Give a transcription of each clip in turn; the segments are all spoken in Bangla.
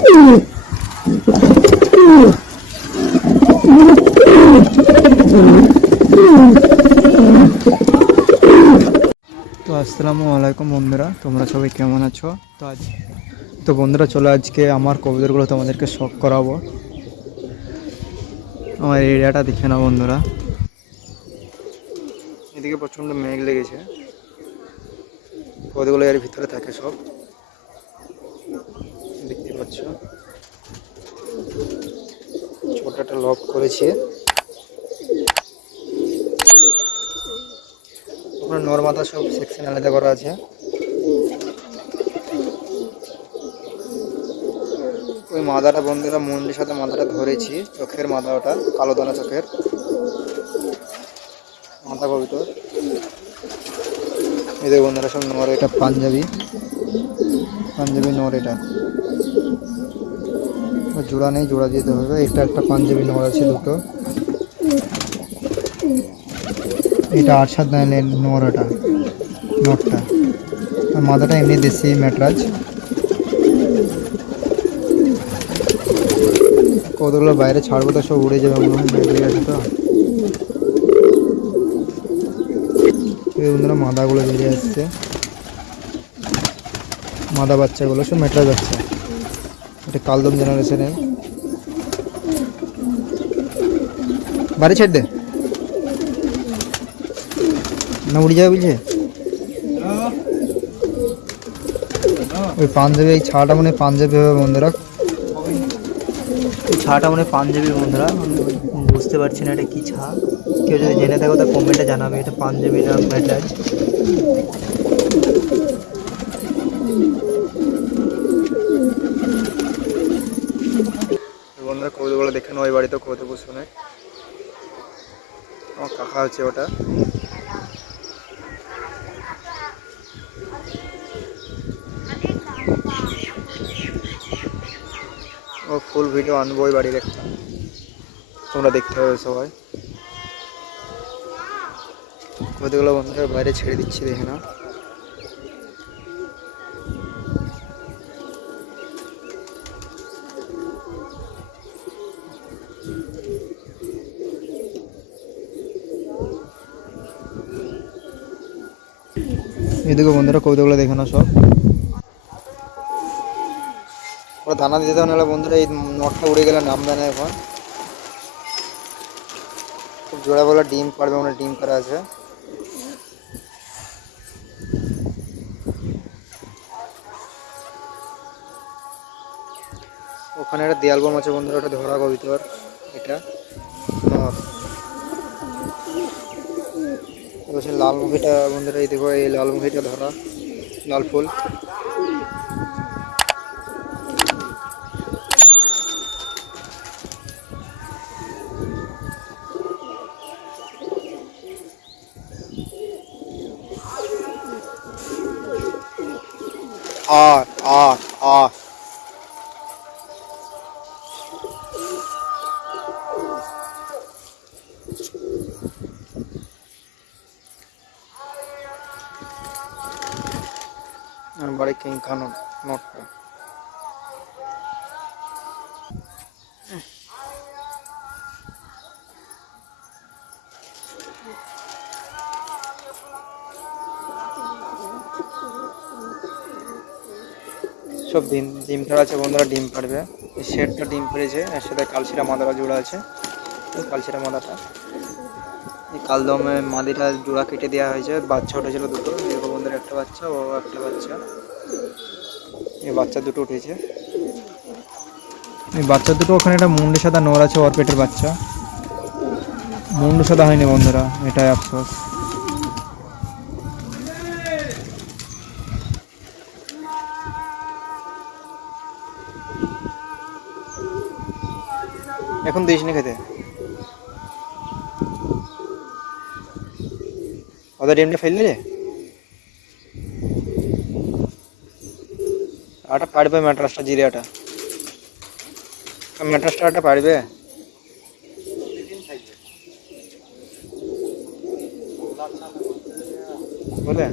তো আসসালামু আলাইকুম বন্ধুরা, তোমরা সবাই কেমন আছো? তো বন্ধুরা চলো আজকে আমার কবুতরগুলো তোমাদেরকে শখ করাবো। আমার এরিয়াটা দেখে নাও বন্ধুরা, এদিকে প্রচণ্ড মেঘ লেগেছে। কবুতরগুলো এর ভিতরে থাকে, সব দেখতে পাচ্ছ। ছোট একটা লক করেছি, ওখানে নর মাথা সব সেকশন আলাদা করা আছে। ওই মাদাটা বন্ধুরা মুন্ডির সাথে মাদাটা ধরেছি, চোখের মাথা, ওটা কালো দানা চোখের মাথা কবুতর। এদের বন্ধুরা সব নর, এটা পাঞ্জাবি নর, এটা জোড়া নেই, জোড়া দিতে হবে। এটা একটা পাঞ্জাবি নর আছে দুটো, এটা 8-7 দানের নর, এটা নরটা। আর মাদাটা এমনি দেশি ম্যাটরাজ। কতগুলো বাইরে ছাড়বো তো সব উড়ে যাবে মনে হয়, বেরিয়ে গেছে তো। এই বন্ধুরা মাদাগুলো বেরিয়ে আসছে, মাদা বাচ্চাগুলো সব ম্যাটরাজ বাচ্চা। এটা কালদম জেনারেশনের। বাড়ি ছেড়ে দে না, উড়ে যাবে বুঝছে। ওই পাঞ্জাবি, এই ছাটা মনে পাঞ্জাবি হবে বন্ধুরা, এই ছাটা মনে পাঞ্জাবি বন্ধুরা, বুঝতে পারছি না এটা কি ছা। কেউ যদি জেনে থাকো তা কমেন্টে জানাবে এটা পাঞ্জাবি না ম্যাটরাজ। বন্ধুরা কৌতুকগুলো দেখে নাও, ওই বাড়িতে কৌতুক শুনে আমার কাকা হচ্ছে ওটা। ও ফুল ভিডিও আনবো ওই বাড়ির একটা, তোমরা দেখতে হবে সবাই। কতগুলো বন্ধুরা বাইরে ছেড়ে দিচ্ছি, দেখে না। এদিকে বন্ধুরা কৌতুকগুলো দেখে না সব। ওরা দানা দিতে হবে, নাহলে বন্ধুরা এই নটটা উড়ে গেলে নামবে না। এখন খুব জোড়া বলা ডিম পারবে, মানে ডিম করা আছে। ওখানে একটা দেয়াল বম আছে বন্ধুরা, ওটা ধরা কবিতর। এটা নর, বলছে লালমুখীটা বন্ধুরা, এই দেখো এই লালমুখীটা ধরা, লাল ফুল। আর আর আর বাড়ি কিং খান নটটা। সব ডিম ছাড়া আছে বন্ধুরা, ডিম পারবে। এই শেডটা ডিম পেড়েছে, এর সাথে কালশিরা মাদাটা জোড়া আছে। কালশিরা মাদাটা, এই কালদমে মাদিটা জোড়া কেটে দেওয়া হয়েছে, বাচ্চা উঠেছিল দুটো। এরকম বন্ধুরা একটা বাচ্চা, ও একটা বাচ্চা। এই বাচ্চা দুটো উঠেছে, এই বাচ্চা দুটো। ওখানে একটা মুন্ডি সাদা নর আছে, ওর পেটের বাচ্চা। মুন্ডু সাদা হয়নি বন্ধুরা, এটাই আফসোস। এখন দিস নি খেতে, ওদের ডিমটা ফেললে রে। আটা পারবে ম্যাট্রাসটা, জিরিয়াটা ম্যাট্রাসটা আটা পারবে বলে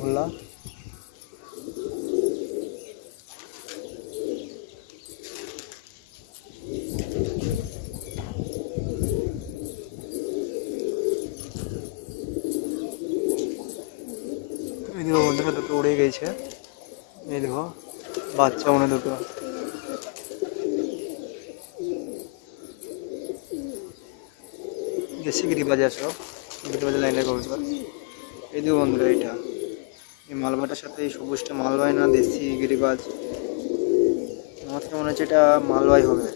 বললা। উড়ে গেছে। এই দেখো বাচ্চা মনে দুটো। দেশি গিরিবাজ সব, গিরিবাজ লাইনের কবুতর। এই দেখো বন্ধুরা, এটা এই মালবাটার সাথে এই সবুজটা মালবাই না দেশি গিরিবাজ? আমার তো মনে হচ্ছে এটা মালবাই হবে।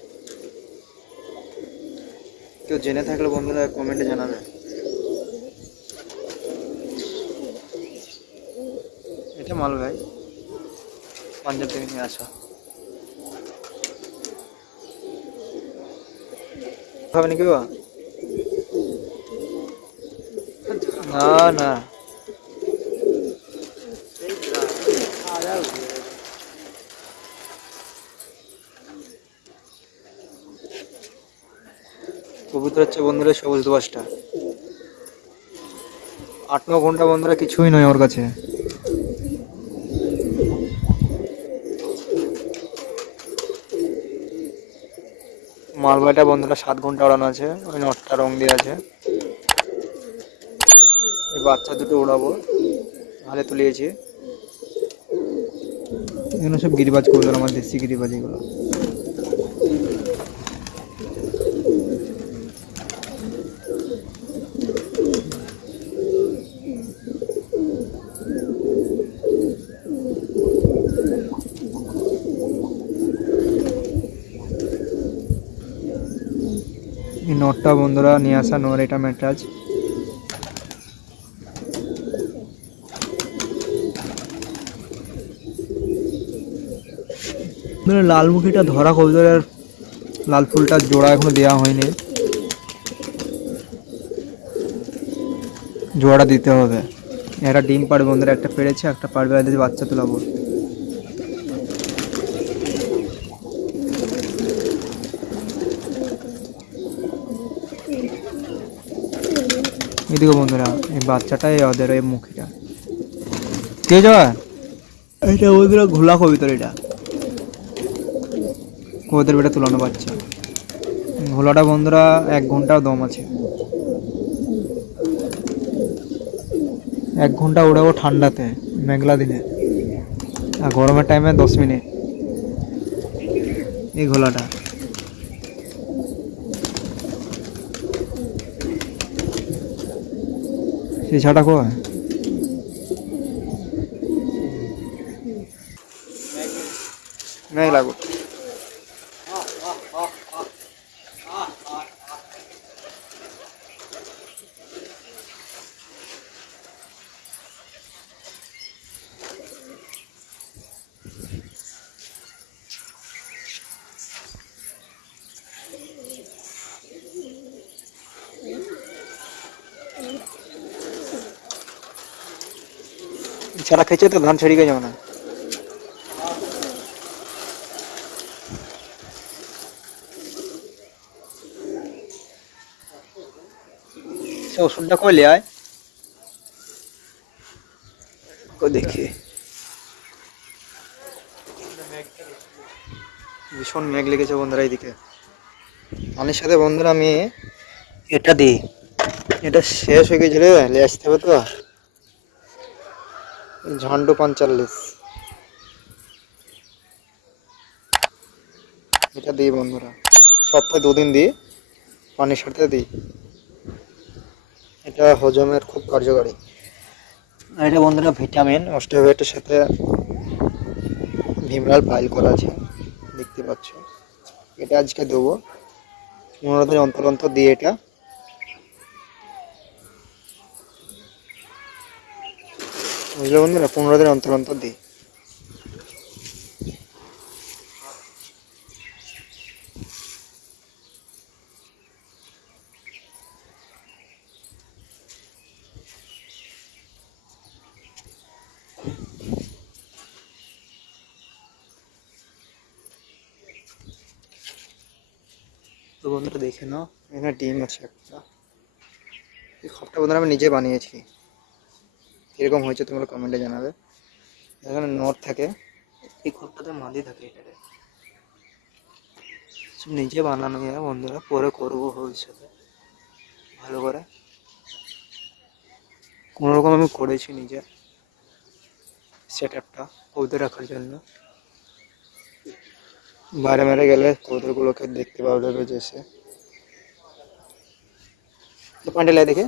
কেউ জেনে থাকলে বন্ধুরা কমেন্টে জানাবে। এটা মালবাই, পাঞ্জাব থেকে নিয়ে আসা। হবে নাকি বাবা? না না, কবুতর হচ্ছে বন্ধুরা সবুজ দোবাসটা। 8-9 ঘন্টা বন্ধুরা কিছুই নয় ওর কাছে। মালবাইটা বন্ধুরা 7 ঘন্টা ওড়ানো আছে, ওই নটটা রং দিয়ে আছে। এই বাচ্চা দুটো উড়াবো, হালে তুলিয়েছি। এগুলো সব গিরিবাজ কবুতর, আমার দেশি গিরিবাজ এগুলো। এই নটটা বন্ধুরা নিয়ে আসা নর, এটা ম্যাট্রাজ। লালমুখীটা ধরা কবুতরের, লাল ফুলটার জোড়া এখনো দেওয়া হয়নি, জোড়াটা দিতে হবে। একটা ডিম পাড়বে বন্ধুরা, একটা পেড়েছে, একটা পাড়বে, আর বাচ্চা তোলাবো। এদিকে বন্ধুরা এই বাচ্চাটাই ওদের এই মুখিটা কে যাওয়া, এটা বন্ধুরা ঘোলা কবিতর, এটা ওদের বেটা তুলানো বাচ্চা। ঘোলাটা বন্ধুরা 1 ঘন্টার দম আছে। 1 ঘন্টা উড়াবো ঠান্ডাতে, মেঘলা দিনে, আর গরমের টাইমে 10 মিনিট। এই ঘোলাটা সেই ছাটা কয় মেঘ লাগো। ছাড়া খেয়েছে তো ধান ছড়িয়ে যাবে না। সে ওষুধটা কইলে আয় দেখি। ভীষণ মেঘ লেগেছে বন্ধুরা এইদিকে। পানির সাথে বন্ধুরা আমি এটা দিই, এটা শেষ হয়ে গেছে রে, নিয়ে আসতে হবে তো। ঝান্ডু 45 এটা দিই বন্ধুরা, সপ্তাহে 2 দিন দিই, পানির সাথে দিই। এটা হজমের খুব কার্যকারী। আর এটা বন্ধুরা ভিটামিন অস্টিওভেটের সাথে ভিমরাল পাইল করা আছে, দেখতে পাচ্ছ। এটা আজকে দেবো 15 দিন অন্তর অন্তর দিয়ে, এটা বুঝলে বন্ধুরা, 15 দিন অন্তর অন্তর দিই। তো বন্ধুরা দেখে নাও, এখানে ডিম আছে একটা। এই খপটা বন্ধুরা আমি নিজে বানিয়েছি, কিরকম হয়েছে তোমরা কমেন্টে জানাবে। এখানে নট থাকে, এই খপটাতে মাদি থাকে, এটাতে সব নিজে বানানো হয় বন্ধুরা, পরে করবো ভবিষ্যতে ভালো করে। কোনোরকম আমি করেছি নিজে, সেটআপটা কবুতর রাখার জন্য। বাইরে মেরে গেলে কবুতরগুলোকে দেখতে পাওয়া যাবে যে সে তো পান্ডে লাই দেখে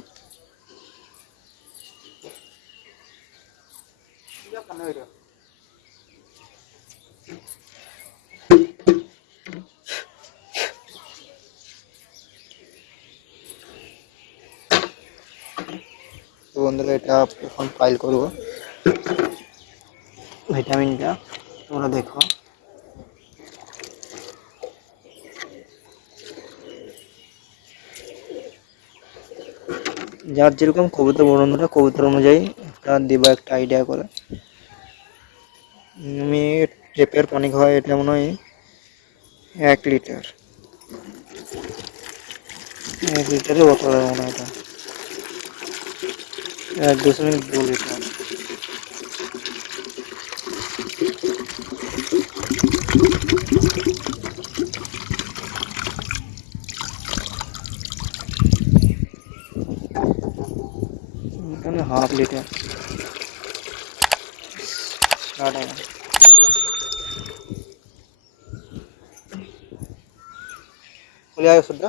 তো বন্ধুরা এটা এখন ফাইল করব ভিটামিনটা, তোমরা দেখো। যার যেরকম কবুতর বন্ধুরা কবুতর অনুযায়ী একটা দেবা একটা আইডিয়া করে। আমি টেপের পানি খাওয়াই, এটা মনে হয় 1 লিটার, 1 লিটারের বোতল মনে হয় এটা 1.2 লিটার। এখানে 1/2 লিটার 60 খুলে আয় ওষুধটা।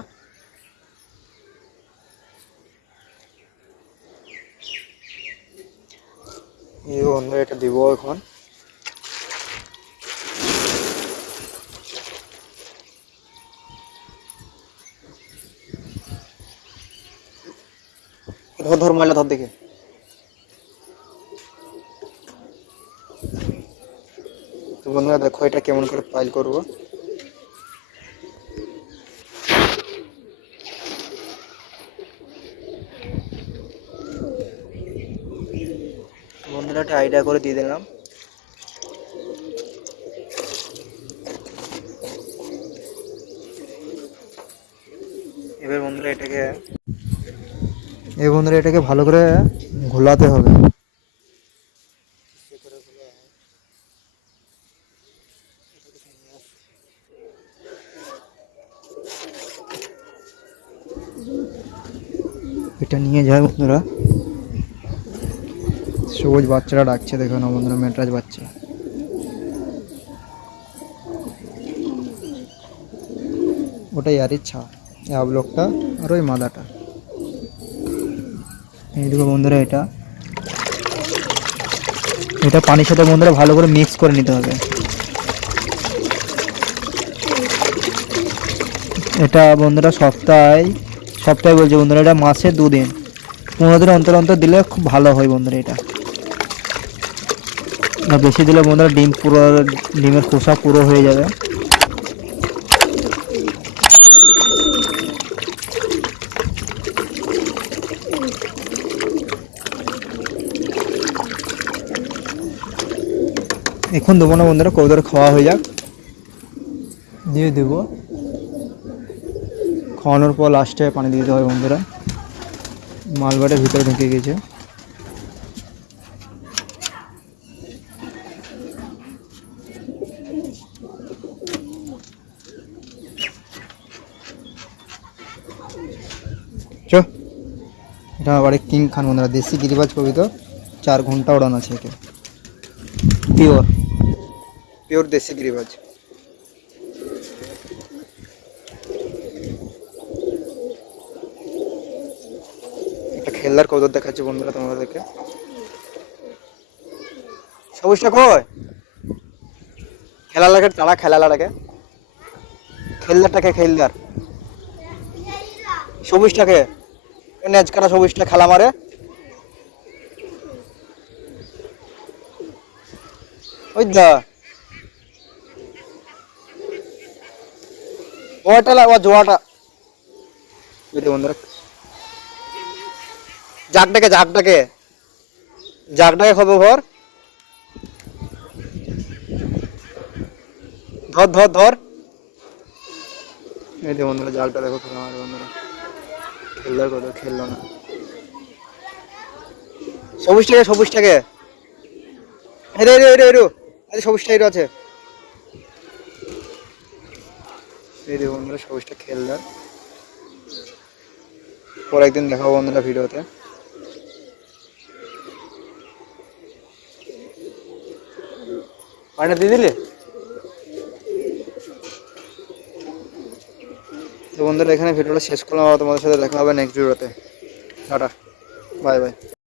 এই বন্ধুরা এটা দিব এখন। ধর ধর ময়লা ধর দেখে। তো বন্ধুরা দেখো এটা কেমন করে ফাইল করব। বন্ধুরা একটা আইডিয়া করে দিয়ে দিলাম। এবার বন্ধুরা এটাকে ভালো করে ঘোলাতে হবে। এটা নিয়ে যায় বন্ধুরা, সবুজ বাচ্চারা ডাকছে দেখো না বন্ধুরা, মেটরাজ বাচ্চা। ওটাই আর ইচ্ছা আবলোকটা আর ওই মাদাটা। এইদিকে বন্ধুরা এটা পানির সাথে বন্ধুরা ভালো করে মিক্স করে নিতে হবে। এটা বন্ধুরা সপ্তাহে বলছে বন্ধুরা, এটা মাসে 2 দিন 15 দিন অন্তর অন্তর দিলে খুব ভালো হয় বন্ধুরা। এটা বেশি দিলে বন্ধুরা ডিমের খোসা পুরো হয়ে যাবে। এখন দেবো না বন্ধুরা, কবুতর খাওয়া হয়ে যাক দিয়ে দেবো। খাওয়ানোর পর লাস্টে পানি দিয়ে দিতে হয় বন্ধুরা। মালবাটের ভিতরে ঢুকে গেছে। এটা আমার বাড়ি কিং খান বন্ধুরা, দেশি গিরিবাজ কবিতা। 4 ঘন্টা উড়ান আছে এটা, পিওর দেশি গিরিবাজ। একটা খেলনার কবুতর দেখাচ্ছি বন্ধুরা তোমাদেরকে। সবুজটা কই? খেলালাকে তারা খেলালাটাকে, খেলদার সবুজটাকে নেজকারা সবুজটা খেলা মারে। ওই দা ওটা লাগা জোয়াটা। এই তো বন্ধুরা জাগটাকে খবর ধর ধর। এই তো বন্ধুরা জালটা দেখো খেলা মারে বন্ধুরা। খেলদার কথা খেললো না। সবুজটাকে সবুজটা আছে। এই দেখো বন্ধুরা সবুজটা খেলদার। পর একদিন দেখাবো বন্ধুরা ভিডিওতে। পানিটা দিয়ে দিলে? তো বন্ধুরা এখানে ভিডিওটা শেষ করলাম, আর তোমাদের সাথে দেখা হবে নেক্সট ভিডিওতে। Tata, bye bye.